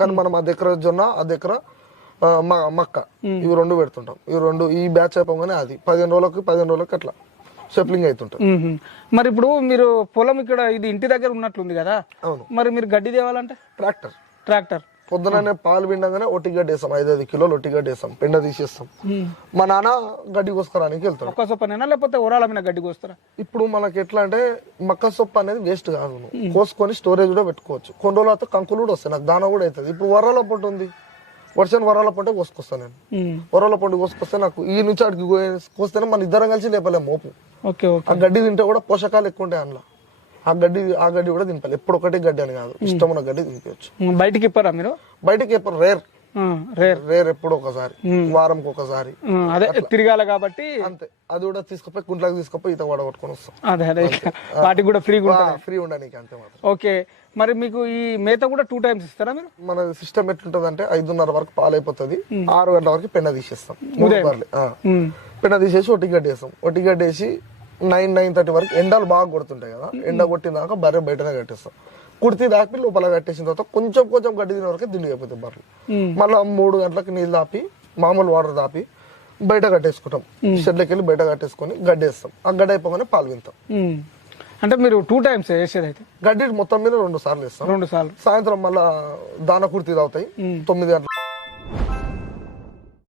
కానీ మనం ఆ దగ్గర జొన్న ఆ దగ్గర మక్క ఇవి 2 పెడుతుంటాం. ఈ బ్యాచ్ అయిపోగానే అది 15 రోజులకి అట్లా షెప్లింగ్ అవుతుంటది. మరి ఇప్పుడు మీరు పొలం ఇక్కడ ఇది ఇంటి దగ్గర ఉన్నట్లుంది కదా, అవును. మరి మీరు గడ్డి తేవాలంటే ట్రాక్టర్ పొద్దుననే పాలు పిండగానే ఒట్టి గడ్డి వేస్తాం, 5 కిలోలు ఒట్టి గడ్డి వేస్తాం, పెండ తీసేస్తాం. మా నాన్న గడ్డి కోసుకోవడానికి వెళ్తాడు. ఒక్క సొప్పనేనా లేకపోతే ఓరాల మీద గడ్డి కోస్తారా? ఇప్పుడు మనకి ఎట్లా అంటే మక్క సొప్ప అనేది వేస్ట్ కాదు, కోసుకొని స్టోరేజ్ కూడా పెట్టుకోవచ్చు. కొన్ని రోజుల తర్వాత కంకులు కూడా వస్తాయి, నాకు దాన కూడా అవుతుంది. ఇప్పుడు వరాల పొట్టు ఉంది, వరాల పొట్టే కోసుకొస్తాను నేను. వరాల పొట్టు కోసుకొస్తే నాకు ఈ నుంచి అడిగి కోస్తేనే మన ఇద్దరం కలిసి లేపలేము మోపు. ఆ గడ్డి తింటే కూడా పోషకాలు ఎక్కువ ఉంటాయి అందులో. ఆ గడ్డి కూడా తింపాలి. ఎప్పుడు ఒకటే గడ్డి అని కాదు, ఇష్టమైన గడ్డి తినిపించచ్చు. బయటికి ఇప్పారా మీరు? బయటకి ఎప్పుడు రేర్ ఎప్పుడు ఒకసారి, వారంకి ఒకసారి అదే తిరగాల కాబట్టి అంతే. అది కూడా తీసుకుపోయి గుంట్లోకి తీసుకుపోయి ఈత కొట్టుకొని వస్తాం. అదే వాటికి కూడా ఫ్రీ ఉండడానికి అంతే మాత్రం. ఓకే, మరి మీకు ఈ మేత కూడా 2 times ఇస్తారా మీరు? మన సిస్టమ్ ఎట్లుంటది అంటే 5:30 వరకు పాలు అయిపోతుంది, 6 గంటల వరకు పెండ తీసేస్తాం. పెండ తీసేసి ఒట్టి గడ్డి వేస్తాం. ఒట్టి గడ్డి వేసి 9:30 వరకు ఎండలు బాగా కొడుతుంటాయి కదా, ఎండ కొట్టినాక బర్రె బయటనే కట్టేస్తాం. కుర్తి దాపి లోపల కట్టేసిన తర్వాత కొంచెం గడ్డి తినే వరకు దిండి అయిపోతాయి బర్రెలు. మళ్ళీ 3 గంటలకు నీళ్ళు దాపి మామూలు వాటర్ దాపి బయట కట్టేసుకుంటాం. షెడ్లకి వెళ్ళి బయట కట్టేసుకొని గడ్డి వేస్తాం. ఆ గడ్డి అయిపోగానే పాలు వింటాం. అంటే మీరు 2 times వేసేది అయితే? గడ్డి మొత్తం మీద 2 సార్లు వేస్తాం. 2 సార్లు. సాయంత్రం మళ్ళా దాన కుర్తి తాగుతాయి 9 గంటలకు.